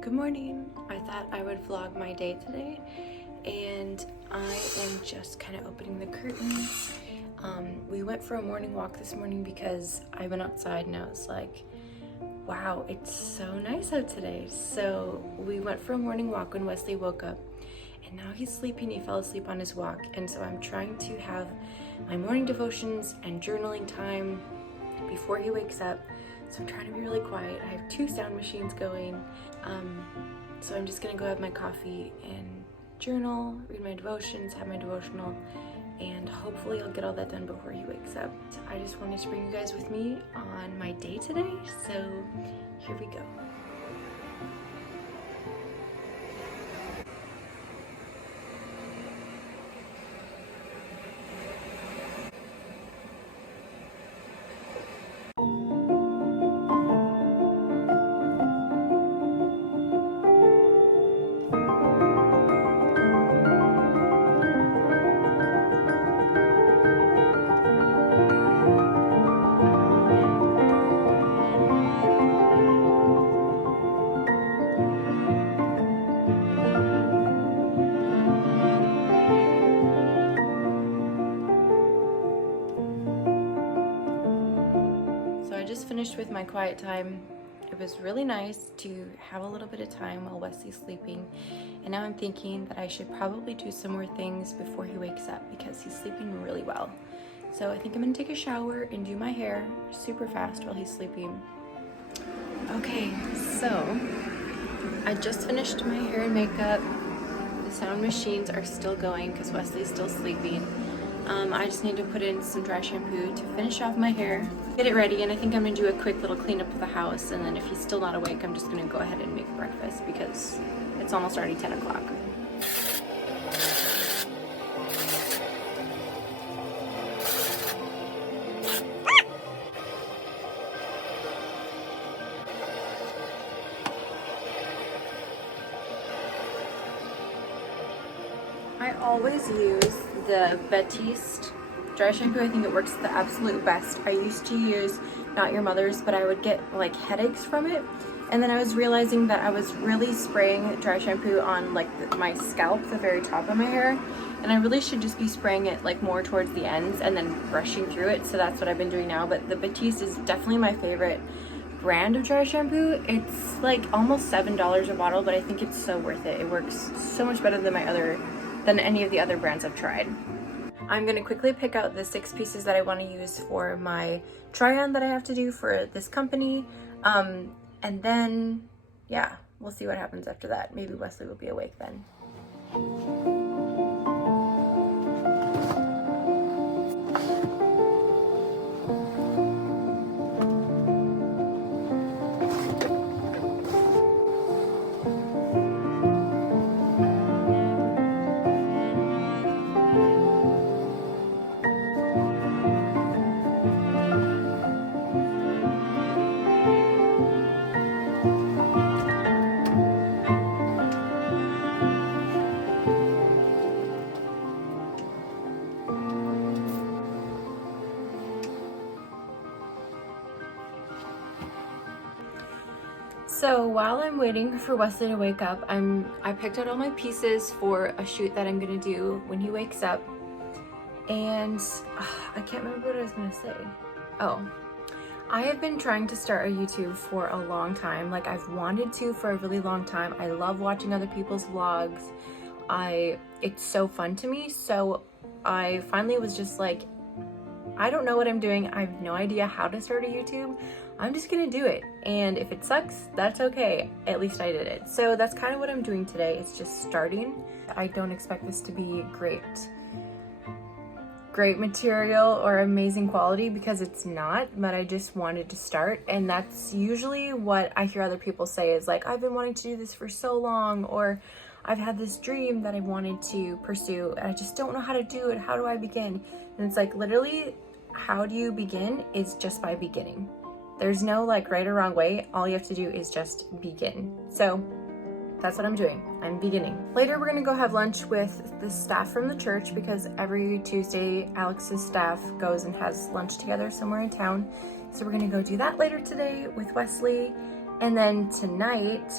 Good morning. I thought I would vlog my day today, and I am just kind of opening the curtains. We went for a morning walk this morning because I went outside and I was like, wow, it's so nice out today. So we went for a morning walk when Wesley woke up, and now he's sleeping. He fell asleep on his walk, and so I'm trying to have my morning devotions and journaling time before he wakes up. So I'm trying to be really quiet. I have 2 sound machines going. So I'm just gonna go have my coffee and journal, read my devotions, have my devotional, and hopefully I'll get all that done before he wakes up. I just wanted to bring you guys with me on my day today, so here we go. So I just finished with my quiet time. It was really nice to have a little bit of time while Wesley's sleeping. And now I'm thinking that I should probably do some more things before he wakes up because he's sleeping really well. So I think I'm gonna take a shower and do my hair super fast while he's sleeping. Okay, so I just finished my hair and makeup. The sound machines are still going because Wesley's still sleeping. I just need to put in some dry shampoo to finish off my hair, get it ready, and I think I'm gonna do a quick little cleanup of the house, and then if he's still not awake, I'm just gonna go ahead and make breakfast because it's almost already 10 o'clock. I always use the Batiste dry shampoo. I think it works the absolute best. I used to use Not Your Mother's, but I would get like headaches from it. And then I was realizing that I was really spraying dry shampoo on like my scalp, the very top of my hair. And I really should just be spraying it like more towards the ends and then brushing through it. So that's what I've been doing now. But the Batiste is definitely my favorite brand of dry shampoo. It's like almost $7 a bottle, but I think it's so worth it. It works so much better than any of the other brands I've tried. I'm gonna quickly pick out the 6 pieces that I want to use for my try-on that I have to do for this company. And then, yeah, we'll see what happens after that. Maybe Wesley will be awake then. So while I'm waiting for Wesley to wake up, I picked out all my pieces for a shoot that I'm gonna do when he wakes up. And I can't remember what I was gonna say. Oh, I have been trying to start a YouTube for a long time. Like I've wanted to for a really long time. I love watching other people's vlogs. It's so fun to me. So I finally was just like, I don't know what I'm doing. I have no idea how to start a YouTube. I'm just gonna do it. And if it sucks, that's okay. At least I did it. So that's kind of what I'm doing today. It's just starting. I don't expect this to be great material or amazing quality because it's not, but I just wanted to start. And that's usually what I hear other people say is like, I've been wanting to do this for so long, or I've had this dream that I wanted to pursue and I just don't know how to do it. How do I begin? And it's like, literally, how do you begin is just by beginning. There's no like right or wrong way. All you have to do is just begin. So that's what I'm doing. I'm beginning. Later, we're gonna go have lunch with the staff from the church because every Tuesday, Alex's staff goes and has lunch together somewhere in town. So we're gonna go do that later today with Wesley. And then tonight,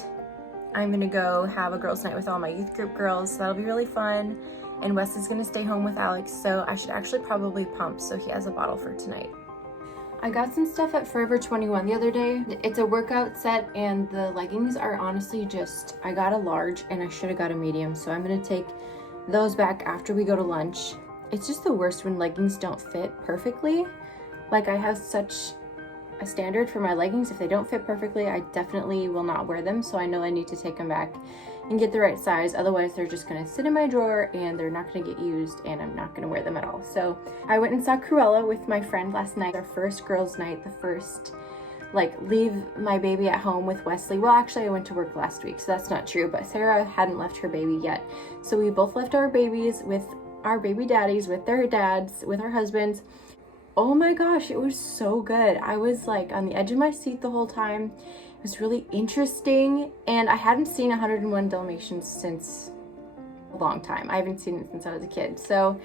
I'm gonna go have a girls' night with all my youth group girls, so that'll be really fun. And Wes is gonna stay home with Alex, so I should actually probably pump so he has a bottle for tonight. I got some stuff at Forever 21 the other day. It's a workout set, and the leggings are honestly just, I got a large and I should have got a medium, so I'm gonna take those back after we go to lunch. It's just the worst when leggings don't fit perfectly. Like, I have such a standard for my leggings. If they don't fit perfectly, I definitely will not wear them, so I know I need to take them back and get the right size. Otherwise, they're just gonna sit in my drawer and they're not gonna get used, and I'm not gonna wear them at all. So I went and saw Cruella with my friend last night, our first girls' night, the first like leave my baby at home with Wesley. Well, actually I went to work last week, so that's not true, but Sarah hadn't left her baby yet. So we both left our babies with our baby daddies, with their dads, with our husbands. Oh my gosh, it was so good. I was like on the edge of my seat the whole time. It was really interesting, and I hadn't seen 101 Dalmatians since a long time. I haven't seen it since I was a kid. So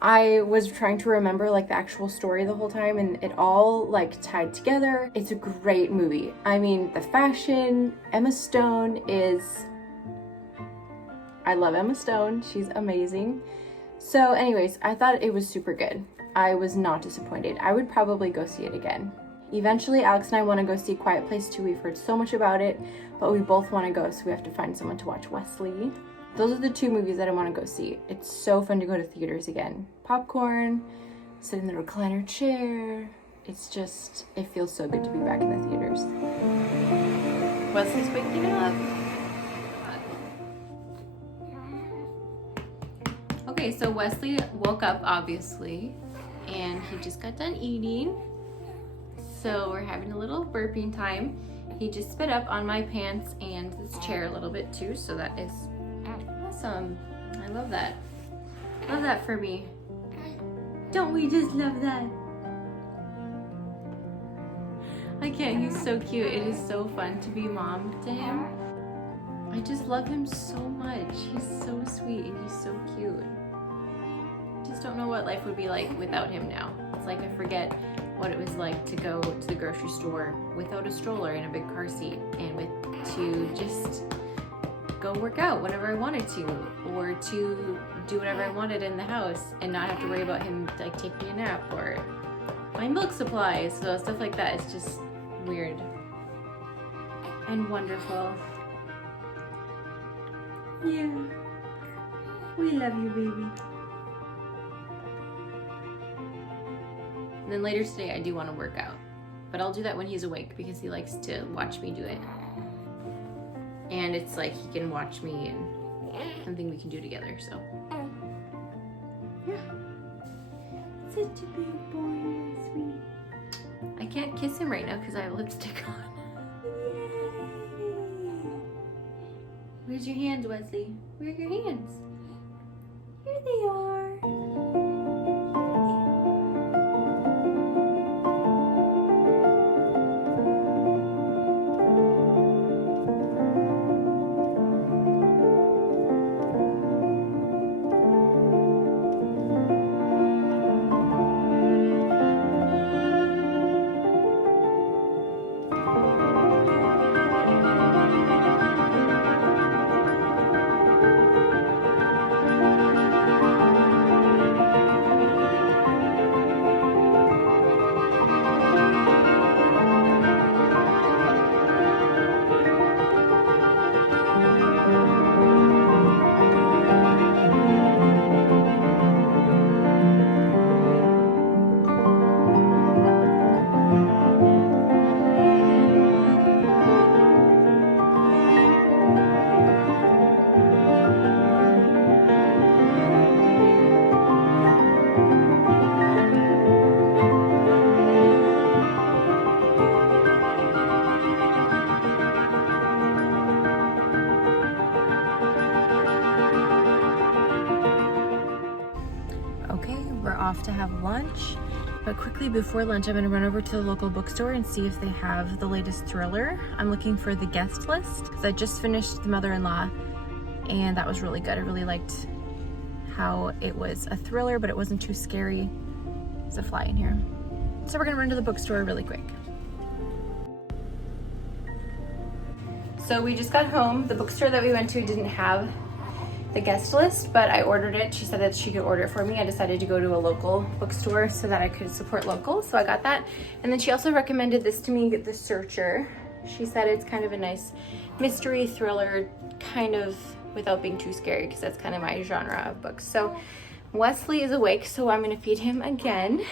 I was trying to remember like the actual story the whole time, and it all like tied together. It's a great movie. I mean, the fashion, Emma Stone is, I love Emma Stone. She's amazing. So anyways, I thought it was super good. I was not disappointed. I would probably go see it again. Eventually, Alex and I want to go see Quiet Place 2. We've heard so much about it, but we both want to go, so we have to find someone to watch Wesley. Those are the two movies that I want to go see. It's so fun to go to theaters again. Popcorn, sit in the recliner chair. It's just, it feels so good to be back in the theaters. Wesley's waking up. Okay, so Wesley woke up, obviously, and he just got done eating. So we're having a little burping time. He just spit up on my pants and this chair a little bit too, so that is awesome. I love that. Love that for me. Don't we just love that? I can't, he's so cute. It is so fun to be mom to him. I just love him so much. He's so sweet and he's so cute. I just don't know what life would be like without him now. It's like I forget what it was like to go to the grocery store without a stroller and a big car seat, and to just go work out whenever I wanted to, or to do whatever I wanted in the house and not have to worry about him like taking a nap or my milk supply. So stuff like that is just weird and wonderful. Yeah, we love you, baby. And then later today I do want to work out, but I'll do that when he's awake because he likes to watch me do it. And it's like he can watch me and something we can do together, so. Yeah. Such a big boy, sweet. I can't kiss him right now because I have lipstick on. Where's your hands, Wesley? Where are your hands? Here they are. Off to have lunch, but quickly before lunch I'm going to run over to the local bookstore and see if they have the latest thriller. I'm looking for The Guest List because I just finished The Mother-in-Law and that was really good. I really liked how it was a thriller but it wasn't too scary. There's a fly in here. So we're going to run to the bookstore really quick. So we just got home. The bookstore that we went to didn't have the guest list, but I ordered it. She said that she could order it for me. I decided to go to a local bookstore so that I could support local, so I got that. And then she also recommended this to me, The Searcher. She said it's kind of a nice mystery thriller, kind of without being too scary, because that's kind of my genre of books. So Wesley is awake, so I'm gonna feed him again.